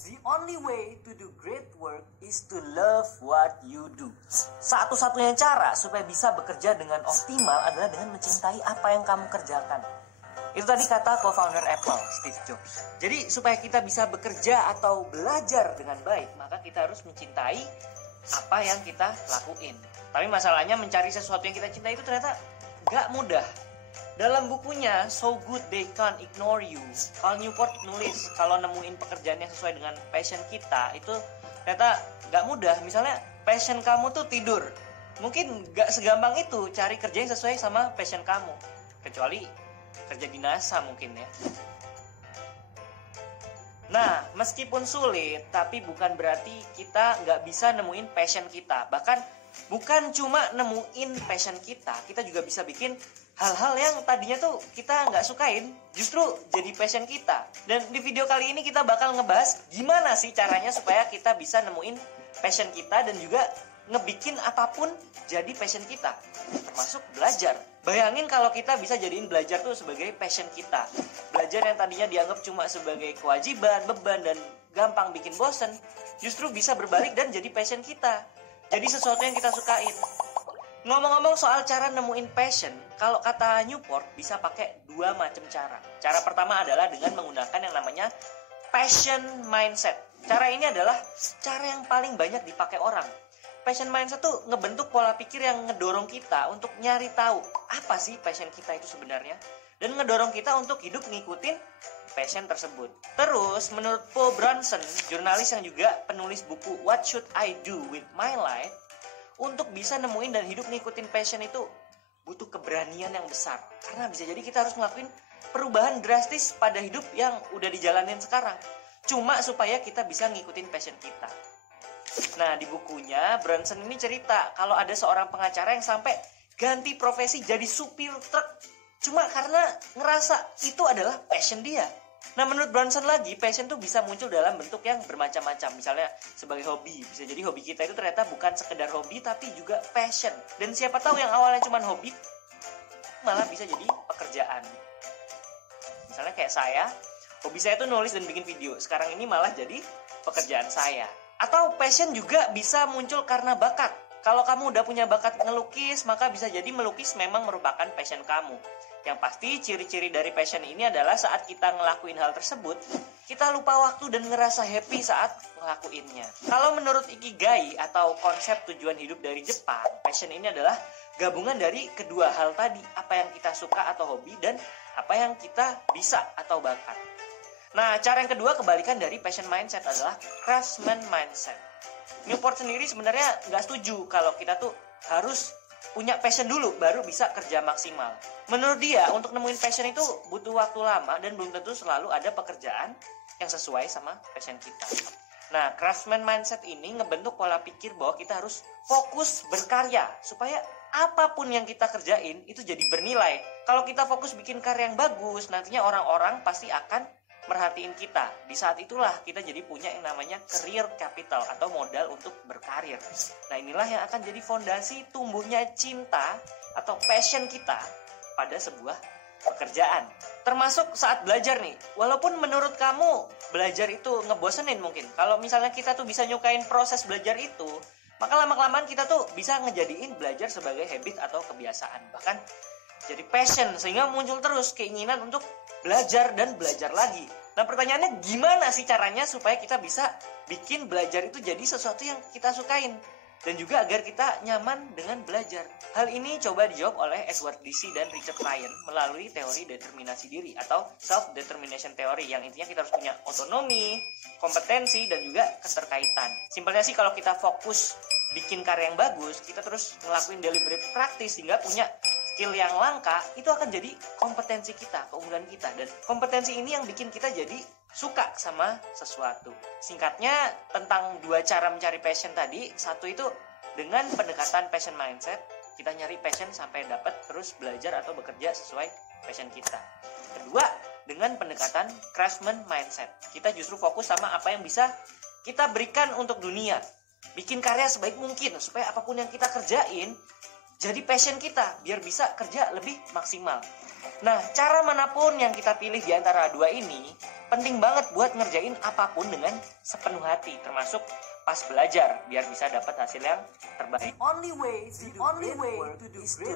The only way to do great work is to love what you do. Satu-satunya cara supaya bisa bekerja dengan optimal adalah dengan mencintai apa yang kamu kerjakan. Itu tadi kata co-founder Apple, Steve Jobs. Jadi supaya kita bisa bekerja atau belajar dengan baik, maka kita harus mencintai apa yang kita lakuin. Tapi masalahnya mencari sesuatu yang kita cintai itu ternyata gak mudah. Dalam bukunya So Good They Can't Ignore You, Cal Newport nulis kalau nemuin pekerjaan yang sesuai dengan passion kita itu ternyata gak mudah. Misalnya passion kamu tuh tidur, mungkin gak segampang itu cari kerja yang sesuai sama passion kamu, kecuali kerja di NASA mungkin ya. Nah, meskipun sulit, tapi bukan berarti kita gak bisa nemuin passion kita. Bahkan bukan cuma nemuin passion kita juga bisa bikin hal-hal yang tadinya tuh kita nggak sukain justru jadi passion kita. Dan di video kali ini kita bakal ngebahas gimana sih caranya supaya kita bisa nemuin passion kita dan juga ngebikin apapun jadi passion kita, termasuk belajar. Bayangin kalau kita bisa jadiin belajar tuh sebagai passion kita. Belajar yang tadinya dianggap cuma sebagai kewajiban, beban, dan gampang bikin bosen, justru bisa berbalik dan jadi passion kita. Jadi sesuatu yang kita sukain. Ngomong-ngomong soal cara nemuin passion, kalau kata Newport bisa pakai dua macam cara. Cara pertama adalah dengan menggunakan yang namanya passion mindset. Cara ini adalah cara yang paling banyak dipakai orang. Passion mindset tuh ngebentuk pola pikir yang ngedorong kita untuk nyari tahu apa sih passion kita itu sebenarnya, dan ngedorong kita untuk hidup ngikutin passion tersebut. Terus menurut Paul Brunson, jurnalis yang juga penulis buku What Should I Do With My Life, untuk bisa nemuin dan hidup ngikutin passion itu butuh keberanian yang besar. Karena bisa jadi kita harus ngelakuin perubahan drastis pada hidup yang udah dijalanin sekarang, cuma supaya kita bisa ngikutin passion kita. Nah, di bukunya Brunson ini cerita kalau ada seorang pengacara yang sampai ganti profesi jadi supir truk cuma karena ngerasa itu adalah passion dia. Nah, menurut Brunson lagi, passion tuh bisa muncul dalam bentuk yang bermacam-macam. Misalnya sebagai hobi. Bisa jadi hobi kita itu ternyata bukan sekedar hobi, tapi juga passion. Dan siapa tahu yang awalnya cuma hobi, malah bisa jadi pekerjaan. Misalnya kayak saya, hobi saya tuh nulis dan bikin video. Sekarang ini malah jadi pekerjaan saya. Atau passion juga bisa muncul karena bakat. Kalau kamu udah punya bakat ngelukis, maka bisa jadi melukis memang merupakan passion kamu. Yang pasti ciri-ciri dari passion ini adalah saat kita ngelakuin hal tersebut, kita lupa waktu dan ngerasa happy saat ngelakuinnya. Kalau menurut Ikigai atau konsep tujuan hidup dari Jepang, passion ini adalah gabungan dari kedua hal tadi, apa yang kita suka atau hobi dan apa yang kita bisa atau bakat. Nah, cara yang kedua kebalikan dari passion mindset adalah craftsman mindset. Newport sendiri sebenarnya nggak setuju kalau kita tuh harus punya passion dulu baru bisa kerja maksimal. Menurut dia, untuk nemuin passion itu butuh waktu lama dan belum tentu selalu ada pekerjaan yang sesuai sama passion kita. Nah, craftsman mindset ini ngebentuk pola pikir bahwa kita harus fokus berkarya supaya apapun yang kita kerjain itu jadi bernilai. Kalau kita fokus bikin karya yang bagus, nantinya orang-orang pasti akan merhatiin kita. Di saat itulah kita jadi punya yang namanya career capital atau modal untuk berkarir. Nah, inilah yang akan jadi fondasi tumbuhnya cinta atau passion kita pada sebuah pekerjaan. Termasuk saat belajar nih. Walaupun menurut kamu belajar itu ngebosenin mungkin. Kalau misalnya kita tuh bisa nyukain proses belajar itu, maka lama-kelamaan kita tuh bisa ngejadiin belajar sebagai habit atau kebiasaan. Bahkan jadi passion, sehingga muncul terus keinginan untuk belajar dan belajar lagi. Nah, pertanyaannya gimana sih caranya supaya kita bisa bikin belajar itu jadi sesuatu yang kita sukain dan juga agar kita nyaman dengan belajar. Hal ini coba dijawab oleh Edward Deci dan Richard Ryan melalui teori determinasi diri atau self-determination theory, yang intinya kita harus punya otonomi, kompetensi, dan juga keterkaitan. Simpelnya sih kalau kita fokus bikin karya yang bagus, kita terus ngelakuin deliberate practice hingga punya skill yang langka, itu akan jadi kompetensi kita, keunggulan kita. Dan kompetensi ini yang bikin kita jadi suka sama sesuatu. Singkatnya, tentang dua cara mencari passion tadi. Satu itu dengan pendekatan passion mindset, kita nyari passion sampai dapat, terus belajar atau bekerja sesuai passion kita. Kedua, dengan pendekatan craftsman mindset, kita justru fokus sama apa yang bisa kita berikan untuk dunia. Bikin karya sebaik mungkin supaya apapun yang kita kerjain jadi passion kita, biar bisa kerja lebih maksimal. Nah, cara manapun yang kita pilih di antara dua ini, penting banget buat ngerjain apapun dengan sepenuh hati, termasuk pas belajar biar bisa dapat hasil yang terbaik. Only way to do great work is to